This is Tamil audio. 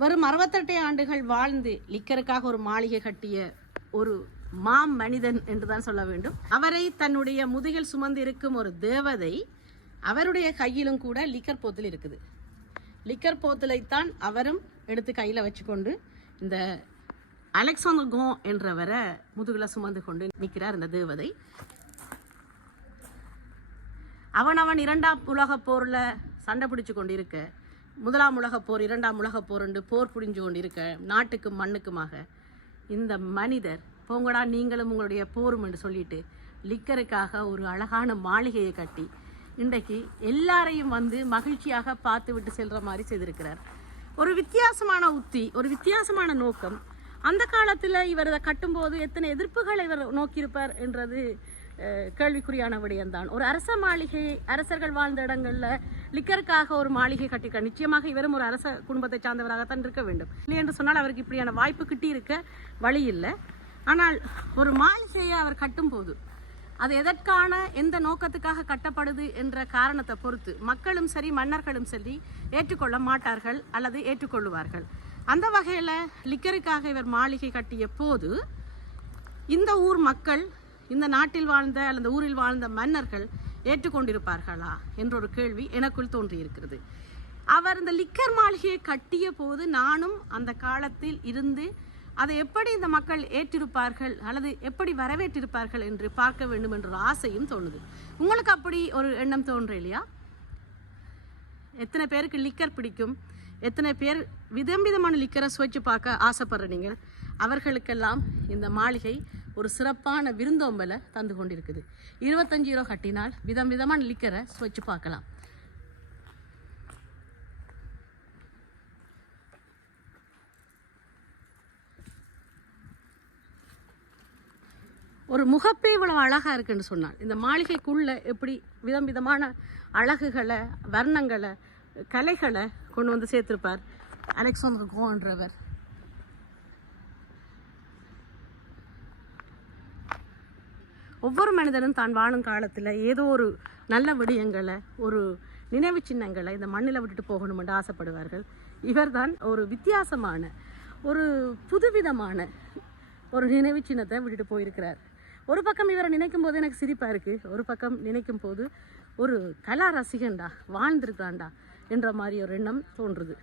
வெறும் 68 ஆண்டுகள் வாழ்ந்து லிக்கருக்காக ஒரு மாளிகை கட்டிய ஒரு மனிதன் என்றுதான் சொல்ல வேண்டும். அவரை தன்னுடைய முதுகில் சுமந்து இருக்கும் ஒரு தேவதை, அவருடைய கையிலும் கூட லிக்கர் போத்தல் இருக்குது. லிக்கர் போத்தலைத்தான் அவரும் எடுத்து கையில் வச்சுக்கொண்டு இந்த அலெக்சாண்டர் கோ என்றவரை முதுகில் சுமந்து கொண்டு நிற்கிறார் இந்த தேவதை. அவன் 2ஆம் உலகப் போரில் சண்டை பிடிச்சு கொண்டு இருக்க, 1ஆம் உலகப் போர் 2ஆம் உலகப் போர் என்று போர் புரிஞ்சு கொண்டு இருக்க, நாட்டுக்கும் மண்ணுக்குமாக இந்த மனிதர் போங்கடா நீங்களும் உங்களுடைய போரும் என்று சொல்லிட்டு லிக்கருக்காக ஒரு அழகான மாளிகையை கட்டி இன்றைக்கு எல்லாரையும் வந்து மகிழ்ச்சியாக பார்த்து விட்டு செல்ற மாதிரி செய்திருக்கிறார். ஒரு வித்தியாசமான உத்தி, ஒரு வித்தியாசமான நோக்கம். அந்த காலத்தில் இவர் இதை கட்டும்போது எத்தனை எதிர்ப்புகளை இவர் நோக்கியிருப்பார் என்றது கேள்விக்குறியான விடயம்தான். ஒரு அரச மாளிகை, அரசர்கள் வாழ்ந்த இடங்களில் லிக்கருக்காக ஒரு மாளிகை கட்டிக்க, நிச்சயமாக இவரும் ஒரு அரச குடும்பத்தை சார்ந்தவராகத்தான் இருக்க வேண்டும். இல்லை என்று சொன்னால் அவருக்கு இப்படியான வாய்ப்பு கிட்டி இருக்க வழி இல்லை. ஆனால் ஒரு மாளிகையை அவர் கட்டும்போது அது எதற்கான எந்த நோக்கத்துக்காக கட்டப்படுது என்ற காரணத்தை பொறுத்து மக்களும் சரி மன்னர்களும் சரி ஏற்றுக்கொள்ள மாட்டார்கள் அல்லது ஏற்றுக்கொள்ளுவார்கள். அந்த வகையில் லிக்கருக்காக இவர் மாளிகை கட்டிய போது இந்த ஊர் மக்கள், இந்த நாட்டில் வாழ்ந்த அல்லது ஊரில் வாழ்ந்த மன்னர்கள் ஏற்றுக்கொண்டிருப்பார்களா என்ற ஒரு கேள்வி எனக்குள் தோன்றியிருக்கிறது. அவர் இந்த லிக்கர் மாளிகையை கட்டிய போது நானும் அந்த காலத்தில் இருந்து அதை எப்படி இந்த மக்கள் ஏற்றிருப்பார்கள் அல்லது எப்படி வரவேற்றிருப்பார்கள் என்று பார்க்க வேண்டும் என்ற ஆசையும் தோணுது. உங்களுக்கு அப்படி ஒரு எண்ணம் தோன்ற இல்லையா? எத்தனை பேருக்கு லிக்கர் பிடிக்கும்? எத்தனை பேர் விதம் விதமான லிக்கரை சுவைச்சு பார்க்க ஆசைப்படுற நீங்கள்? அவர்களுக்கெல்லாம் இந்த மாளிகை ஒரு சிறப்பான விருந்தோம்பலை தந்து கொண்டிருக்குது. 25 யூரோ கட்டினால் விதம் விதமான லிக்கரை சுவைச்சு பார்க்கலாம். ஒரு முகப்பே இவ்வளவு அழகாக இருக்குன்னு சொன்னால் இந்த மாளிகைக்குள்ளே எப்படி விதம் விதமான அழகுகளை, வர்ணங்களை, கலைகளை கொண்டு வந்து சேர்த்திருப்பார் அலெக்சாண்டர் கோன்றவர். ஒவ்வொரு மனிதனும் தான் வாழும் காலத்தில் ஏதோ ஒரு நல்ல விடயங்களை, ஒரு நினைவு சின்னங்களை இந்த மண்ணில் விட்டுட்டு போகணும் என்று ஆசைப்படுவார்கள். இவர்தான் ஒரு வித்தியாசமான, ஒரு புதுவிதமான ஒரு நினைவு சின்னத்தை விட்டுட்டு போயிருக்கிறார். ஒரு பக்கம் இவரை நினைக்கும் போது எனக்கு சிரிப்பாக இருக்குது, ஒரு பக்கம் நினைக்கும் போது ஒரு கலா ரசிகன்டா வாழ்ந்திருக்காண்டா என்ற மாதிரி ஒரு எண்ணம் தோன்றுது.